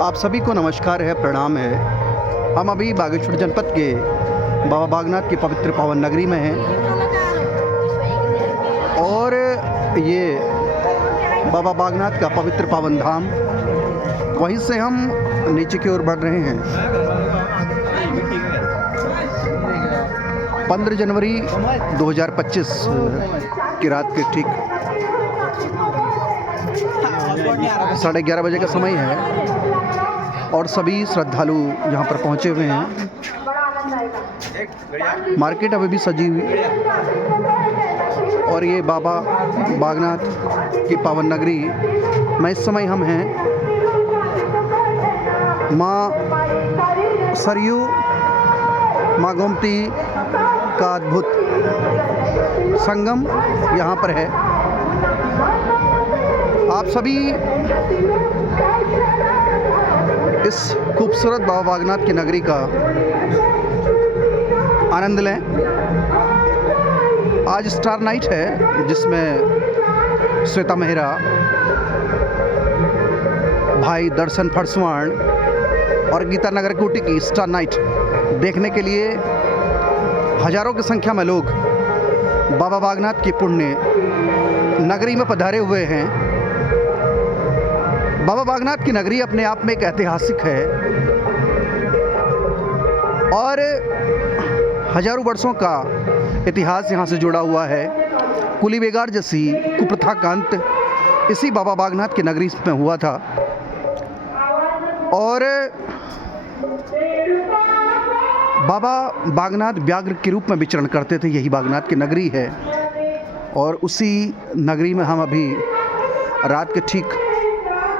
आप सभी को नमस्कार है, प्रणाम है। हम अभी बागेश्वर जनपद के बाबा बागनाथ की पवित्र पावन नगरी में हैं और ये बाबा बागनाथ का पवित्र पावन धाम, वहीं से हम नीचे की ओर बढ़ रहे हैं। 15 जनवरी 2025 की रात के ठीक 11:30 बजे का समय है और सभी श्रद्धालु यहाँ पर पहुँचे हुए हैं। मार्केट अभी भी सजी हुई और ये बाबा बागनाथ की पावन नगरी में इस समय हम हैं। माँ सरयू, माँ गोमती का अद्भुत संगम यहाँ पर है। आप सभी इस खूबसूरत बाबा बागनाथ की नगरी का आनंद लें। आज स्टार नाइट है जिसमें श्वेता मेहरा, भाई दर्शन फरसवाण और गीता नगरकोटी की स्टार नाइट देखने के लिए हजारों की संख्या में लोग बाबा बागनाथ की पुण्य नगरी में पधारे हुए हैं। बाबा बागनाथ की नगरी अपने आप में एक ऐतिहासिक है और हजारों वर्षों का इतिहास यहाँ से जुड़ा हुआ है। कुली बेगार जैसी कुप्रथा का अंत इसी बाबा बागनाथ की नगरी में हुआ था और बाबा बागनाथ व्याघ्र के रूप में विचरण करते थे। यही बागनाथ की नगरी है और उसी नगरी में हम अभी रात के ठीक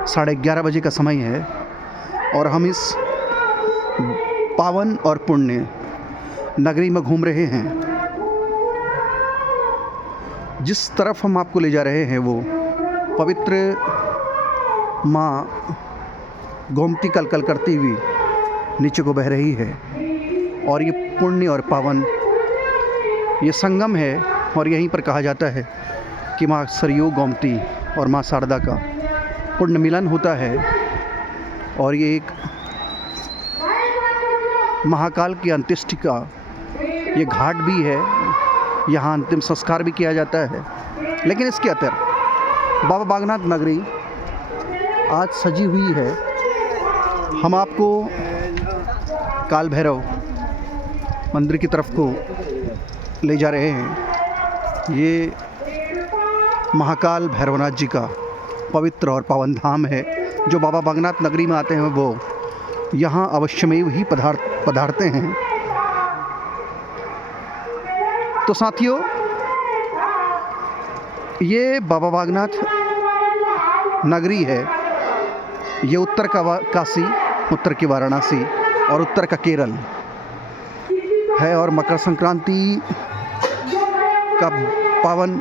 11:30 बजे का समय है और हम इस पावन और पुण्य नगरी में घूम रहे हैं। जिस तरफ हम आपको ले जा रहे हैं वो पवित्र माँ गोमती कलकल करती हुई नीचे को बह रही है और ये पुण्य और पावन ये संगम है और यहीं पर कहा जाता है कि माँ सरयू, गोमती और माँ शारदा का पुण्य मिलन होता है। और ये एक महाकाल की अंत्येष्टि का ये घाट भी है, यहाँ अंतिम संस्कार भी किया जाता है। लेकिन इसके अतिरिक्त बाबा बागनाथ नगरी आज सजी हुई है। हम आपको काल भैरव मंदिर की तरफ को ले जा रहे हैं। ये महाकाल भैरवनाथ जी का पवित्र और पावन धाम है। जो बाबा बागनाथ नगरी में आते हैं वो यहाँ अवश्यमेव ही पधारते हैं। तो साथियों, ये बाबा बागनाथ नगरी है। ये उत्तर का काशी, उत्तर की वाराणसी और उत्तर का केरल है और मकर संक्रांति का पावन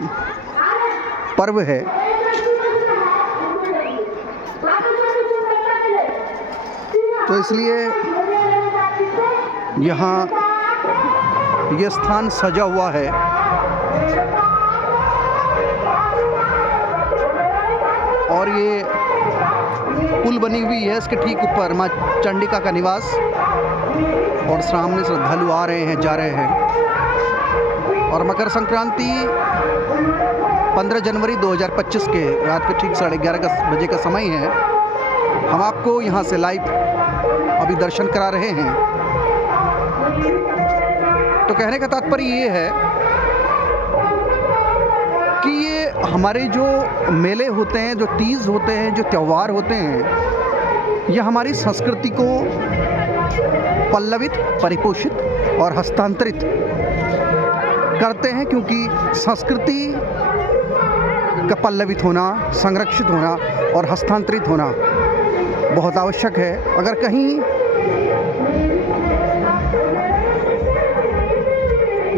पर्व है। तो इसलिए यहाँ ये स्थान सजा हुआ है और ये पुल बनी हुई है। इसके ठीक ऊपर माँ चंडिका का निवास और सामने श्रद्धालु आ रहे हैं, जा रहे हैं। और मकर संक्रांति 15 जनवरी 2025 के रात के ठीक 11:30 बजे का समय है। हम आपको यहाँ से लाइव अभी दर्शन करा रहे हैं। तो कहने का तात्पर्य ये है कि ये हमारे जो मेले होते हैं, जो तीज होते हैं, जो त्यौहार होते हैं, ये हमारी संस्कृति को पल्लवित, परिपोषित और हस्तांतरित करते हैं। क्योंकि संस्कृति का पल्लवित होना, संरक्षित होना और हस्तांतरित होना बहुत आवश्यक है। अगर कहीं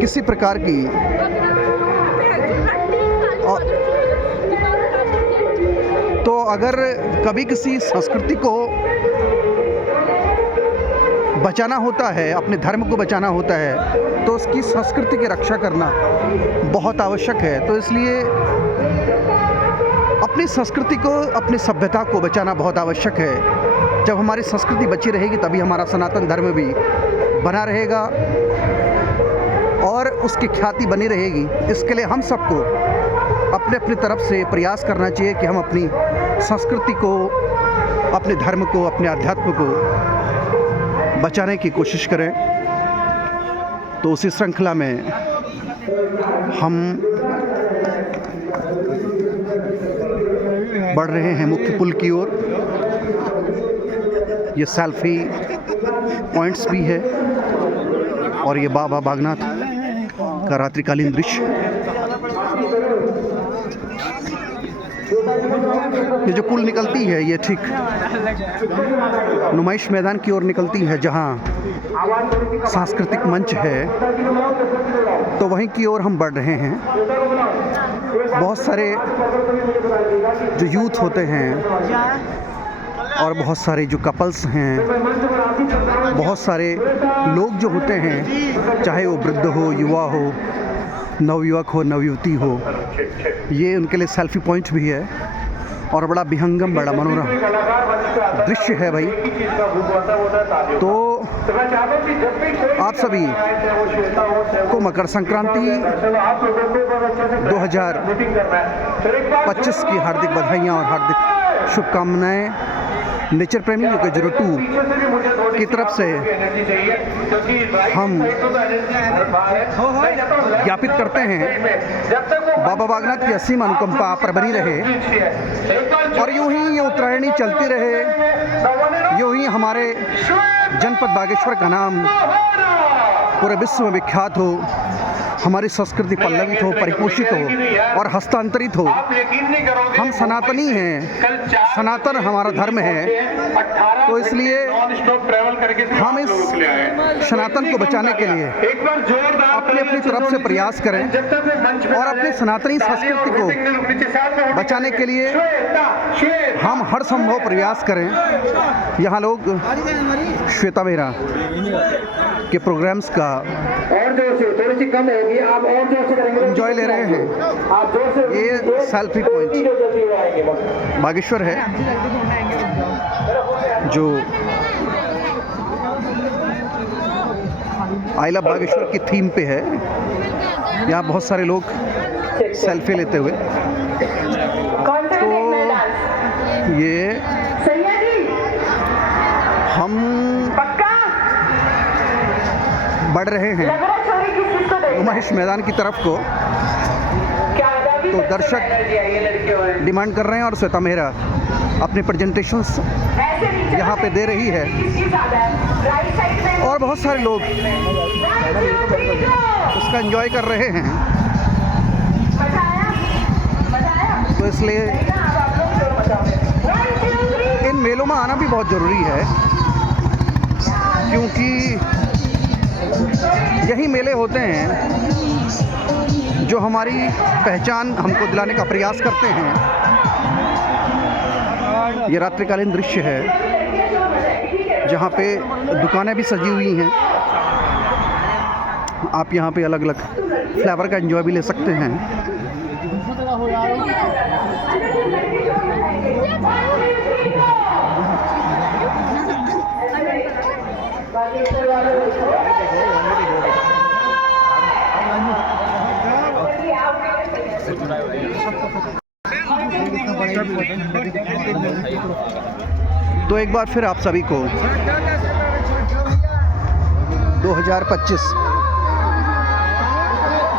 किसी प्रकार की तो अगर कभी किसी संस्कृति को बचाना होता है, अपने धर्म को बचाना होता है, तो उसकी संस्कृति की रक्षा करना बहुत आवश्यक है। तो इसलिए अपनी संस्कृति को, अपनी सभ्यता को बचाना बहुत आवश्यक है। जब हमारी संस्कृति बची रहेगी तभी हमारा सनातन धर्म भी बना रहेगा और उसकी ख्याति बनी रहेगी। इसके लिए हम सबको अपने अपनी तरफ से प्रयास करना चाहिए कि हम अपनी संस्कृति को, अपने धर्म को, अपने अध्यात्म को बचाने की कोशिश करें। तो उसी श्रृंखला में हम बढ़ रहे हैं मुख्य पुल की ओर। ये सेल्फी पॉइंट्स भी है और ये बाबा बागनाथ का रात्रिकालीन दृश्य। ये जो पुल निकलती है ये ठीक नुमाइश मैदान की ओर निकलती है, जहाँ सांस्कृतिक मंच है, तो वहीं की ओर हम बढ़ रहे हैं। बहुत सारे जो यूथ होते हैं और बहुत सारे जो कपल्स हैं, बहुत सारे लोग जो होते हैं, चाहे वो वृद्ध हो, युवा हो, नवयुवक हो, नवयुवती हो, ये उनके लिए सेल्फी पॉइंट भी है और बड़ा विहंगम, बड़ा मनोरम दृश्य है भाई। तो आप सभी को मकर संक्रांति 2025 की हार्दिक बधाइयाँ और हार्दिक शुभकामनाएं। नेचर प्रेमी योग 02 की तरफ से हम ज्ञापित करते हैं बाबा बागनाथ की असीम अनुकंपा आप पर बनी रहे और यूं ही ये उत्तरायणी चलती रहे। यूं ही हमारे जनपद बागेश्वर का नाम पूरे विश्व में विख्यात हो, हमारी संस्कृति पल्लवित हो, परिपोषित हो और हस्तांतरित हो। हम सनातनी हैं, सनातन हमारा धर्म है, तो इसलिए हम इस सनातन को बचाने के लिए अपनी अपनी तरफ से प्रयास करें और अपनी सनातनी संस्कृति को बचाने के लिए हम हर संभव प्रयास करें। यहाँ लोग श्वेता मेहरा के प्रोग्राम्स का और जोर से, थोड़ी सी कम होगी, आप और जोर से करेंगे, एंजॉय ले रहे हैं। आप जोर से, ये सेल्फी पॉइंट बागेश्वर है जो आई लव बागेश्वर की थीम पे है। यहाँ बहुत सारे लोग सेल्फी लेते हुए, तो ये हम बढ़ रहे हैं नुमाइश मैदान की तरफ को। तो दर्शक डिमांड कर रहे हैं और श्वेता मेहरा अपने प्रेजेंटेशंस यहाँ पे दे रही है और बहुत सारे लोग उसका एंजॉय कर रहे हैं। तो इसलिए इन मेलों में आना भी बहुत ज़रूरी है, क्योंकि यही मेले होते हैं जो हमारी पहचान हमको दिलाने का प्रयास करते हैं। ये रात्रिकालीन दृश्य है जहाँ पे दुकानें भी सजी हुई हैं। आप यहाँ पे अलग अलग फ्लेवर का एंजॉय भी ले सकते हैं। तो एक बार फिर आप सभी को 2025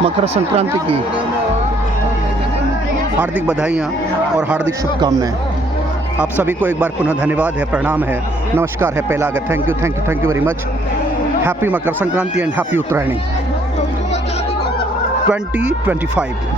मकर संक्रांति की हार्दिक बधाइयाँ और हार्दिक शुभकामनाएं। आप सभी को एक बार पुनः धन्यवाद है, प्रणाम है, नमस्कार है, पहला आगे thank you very much. Happy Makar Sankranti and happy Uttarayani 2025।